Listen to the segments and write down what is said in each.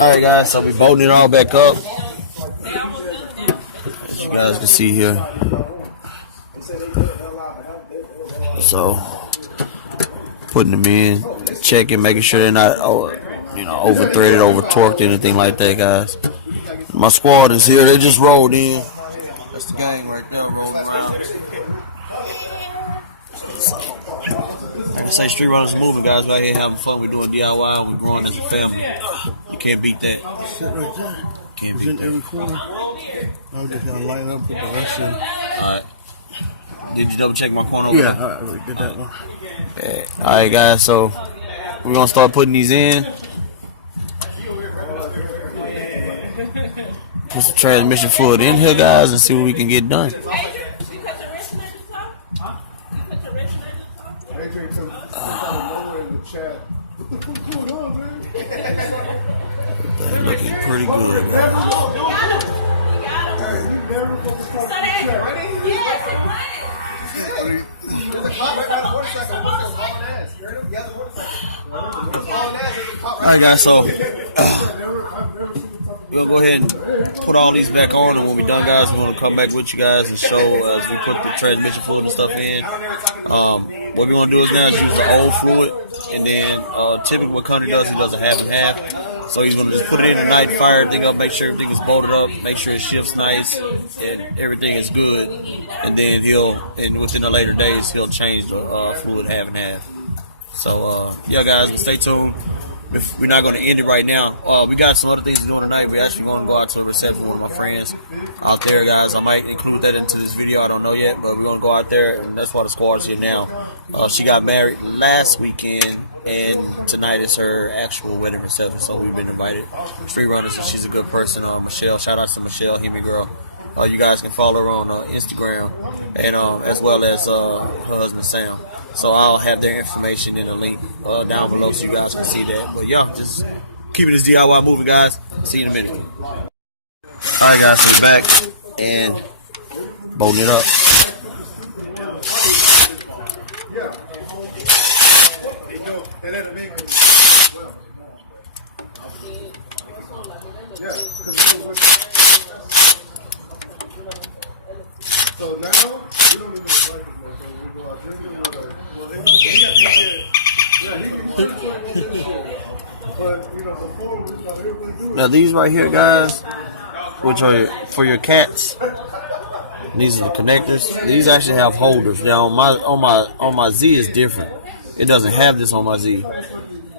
Alright guys, so we bolting it all back up. As you guys can see here. So putting them in, checking, making sure they're not over threaded, over torqued, anything like that, guys. My squad is here, they just rolled in. That's the gang right there, rolling around. So, like I say, street runners moving, guys. We're out here having fun. We're doing DIY and we're growing as a family. You can't beat that. Sit right there. Can't beat beat in every corner. I'm just gonna line up with the rest of. Alright. Did you double check my corner over? Yeah, I already did that one. Yeah. Alright, guys. So we're gonna start putting these in. Put some transmission fluid in here, guys, and see what we can get done. They're looking pretty good, guys. Alright, guys, so we'll go ahead and put all these back on, and when we're done, guys, we're going to come back with you guys and show as we put the transmission fluid and stuff in. What we're going to do is, guys, use the old fluid, and then typically what Connor does, he does a half and half. So he's going to just put it in tonight, fire everything up, make sure everything is bolted up, make sure it shifts nice, and everything is good. And then within the later days, he'll change the fluid half and half. So, yeah, guys, stay tuned. We're not going to end it right now. We got some other things to do tonight. We're actually going to go out to a reception with one of my friends out there, guys. I might include that into this video. I don't know yet, but we're going to go out there, and that's why the squad's here now. She got married last weekend, and tonight is her actual wedding reception, so we've been invited. Street runners, and she's a good person. Michelle, shout out to Michelle, Hemi girl. You guys can follow her on Instagram, and as well as her husband Sam. So I'll have their information in a link down below so you guys can see that. But yeah, just keeping this DIY moving, guys. See you in a minute. Alright, guys, we're back and bolting it up. Now these right here, guys, which are for your cats. These are the connectors. These actually have holders. Now on my Z is different. It doesn't have this on my Z.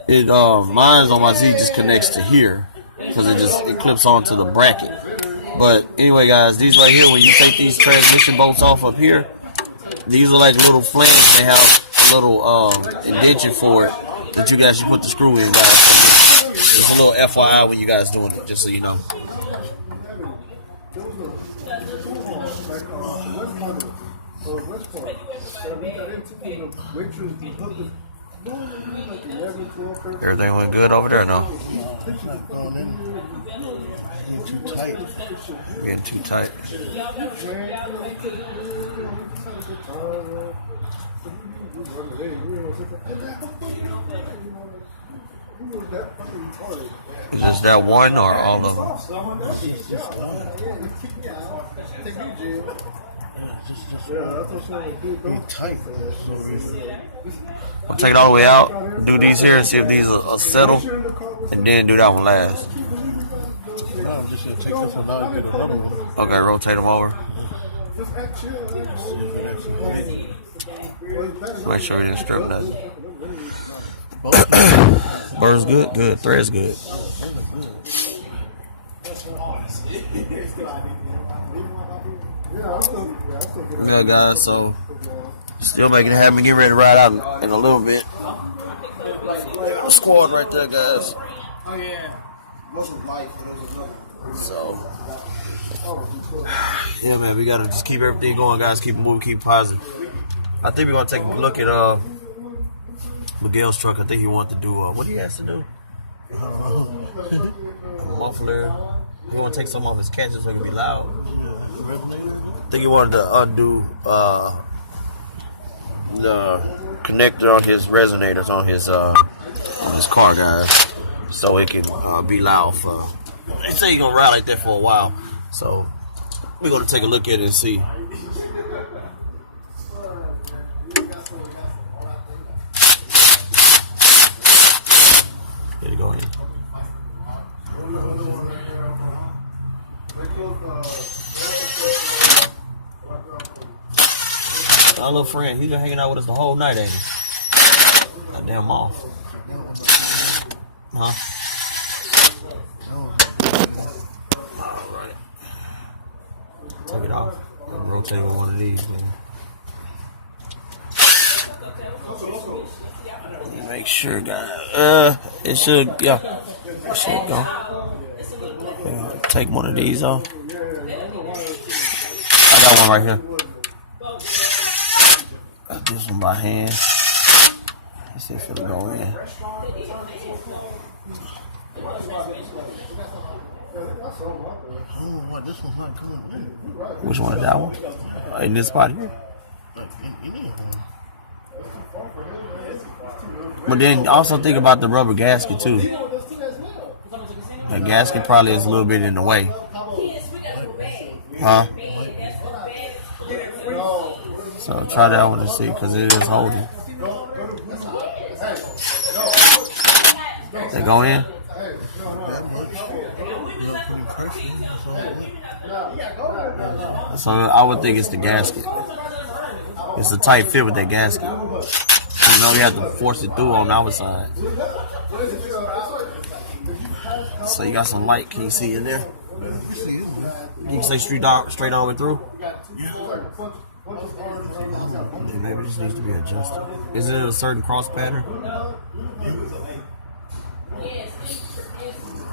Mine's on my Z just connects to here because it clips onto the bracket. But anyway, guys, these right here, when you take these transmission bolts off up here, these are like little flanges. They have a little indention for it that you guys should put the screw in, guys. So just a little FYI when you guys doing it, just so you know. Everything went good over there, no? Too tight. Getting too tight. Is this that one or all of them? We'll take it all the way out, do these here and see if these are settled, and then do that one last. I'm just gonna take this one out and get another one. Okay, rotate them over. Make sure it didn't strip that. Burr's good? Good. Thread's good. Yeah, guys, so still making it happen. Get ready to ride out in a little bit. Squad right there, guys. Oh, yeah. So, yeah, man, we gotta just keep everything going, guys. Keep it moving, keep it positive. I think we're gonna take a look at Miguel's truck. I think he wanted to do what he has to do. A muffler. He want to take some off his catches so it can be loud. I think he wanted to undo the connector on his resonators on his car, guys. so it can be loud for. They say you're gonna ride like that for a while, so we're gonna take a look at it and see. There you go in. Our little friend, he's been hanging out with us the whole night, ain't he? Goddamn off. Huh? Alright. Take it off. I'm rotating with one of these, man. Make sure, guys. It should, yeah. It should go. Yeah, take one of these off. I got one right here. Got this one by hand. Let's see if it'll go in. Which one is that one? In this spot here? But then also think about the rubber gasket too. The gasket probably is a little bit in the way. Huh? So try that one to see, because it is holding. They go in? So I would think it's the gasket. It's a tight fit with that gasket. You know you have to force it through on the other side. So you got some light. Can you see in there? Can you see straight all the way through? Yeah, maybe this needs to be adjusted. Is it a certain cross pattern?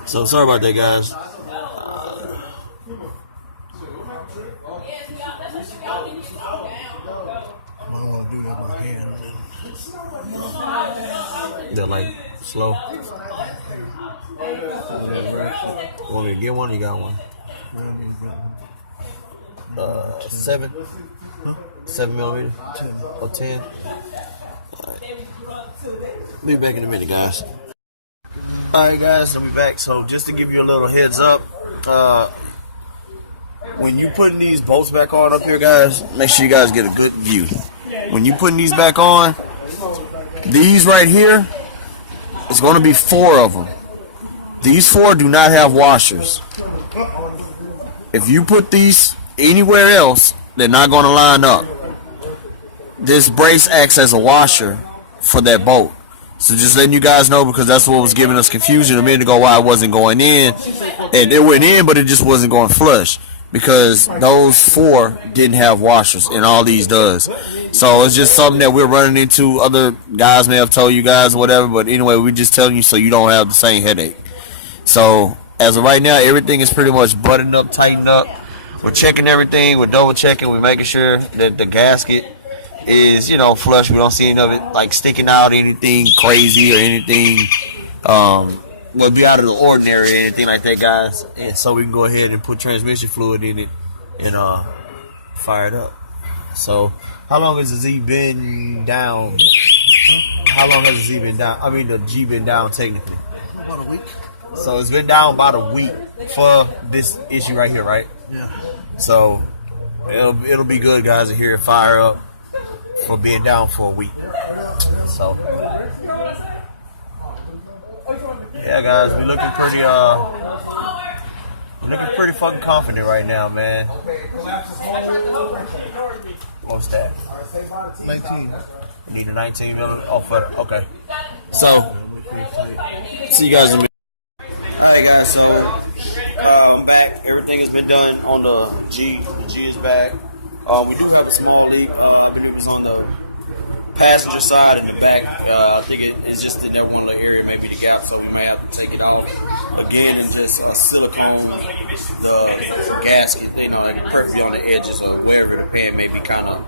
So sorry about that, guys. I might want to do that by hand. They're like slow. Want me to get one? You got one? 7? 7 millimeter? Or 10? Alright. Be back in a minute, guys. Alright, guys, I'll be back. So just to give you a little heads up, when you putting these bolts back on up here, guys, make sure you guys get a good view. When you putting these back on, these right here, it's going to be 4 of them. These 4 do not have washers. If you put these anywhere else, they're not going to line up. This brace acts as a washer for that bolt. So just letting you guys know, because that's what was giving us confusion a minute ago why it wasn't going in. And it went in, but it just wasn't going flush, because those 4 didn't have washers, and all these does. So it's just something that we're running into. Other guys may have told you guys or whatever, but anyway, we're just telling you so you don't have the same headache. So as of right now, everything is pretty much buttoned up, tightened up. We're checking everything. We're double checking. We're making sure that the gasket is, flush. We don't see any of it like sticking out, anything crazy or anything will be out of the ordinary or anything like that, guys. And so we can go ahead and put transmission fluid in it and fire it up. So how long has the Z been down? How long has the Z been down? I mean, the G been down technically? About a week. So it's been down about a week for this issue right here, right? Yeah. So it'll be good, guys, to hear it fire up for being down for a week. So yeah, guys, we're looking pretty fucking confident right now, man. What's that? 19. You need a 19 millimeter? Oh, okay. So see you guys in a minute. Alright, guys, so I'm back. Everything has been done on the G. The G is back. We do have a small leak. I believe it was on the passenger side in the back. I think it's just in that one little area, maybe the gap, so we may have to take it off. Again, it's just a silicone, the gasket, like perfectly on the edges or wherever the pan may be kind of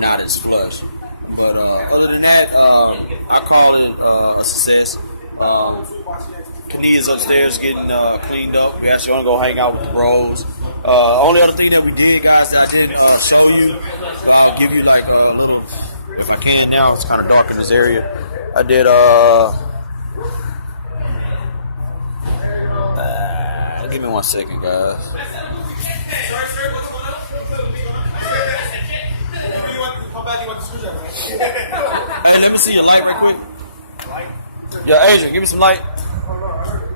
not as flush. But other than that, I call it a success. Kania's upstairs getting cleaned up. We actually want to go hang out with the bros. Only other thing that we did, guys, that I didn't show you, but I'll give you like a little, if I can now, it's kind of dark in this area. I did Give me 1 second, guys. Hey, let me see your light real quick. Yeah, Adrian, give me some light.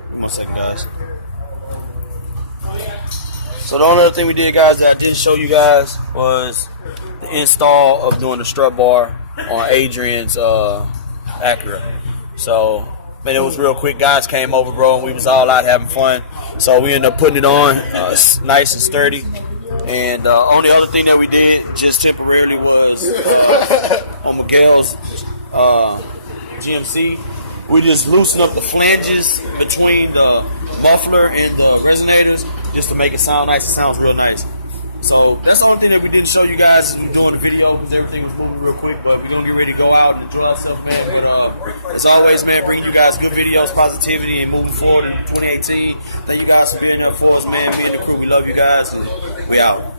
Give me 1 second, guys. So the only other thing we did, guys, that I didn't show you guys was the install of doing the strut bar on Adrian's Acura. So, man, it was real quick. Guys came over, bro, and we was all out having fun. So we ended up putting it on, nice and sturdy. And only other thing that we did just temporarily was on Miguel's GMC. We just loosened up the flanges between the muffler and the resonators just to make it sound nice. It sounds real nice. So that's the only thing that we didn't show you guys as we were doing the video because everything was moving real quick. But we're going to get ready to go out and enjoy ourselves, man. But as always, man, bringing you guys good videos, positivity, and moving forward in 2018. Thank you guys for being there for us, man. Being the crew, we love you guys. We out.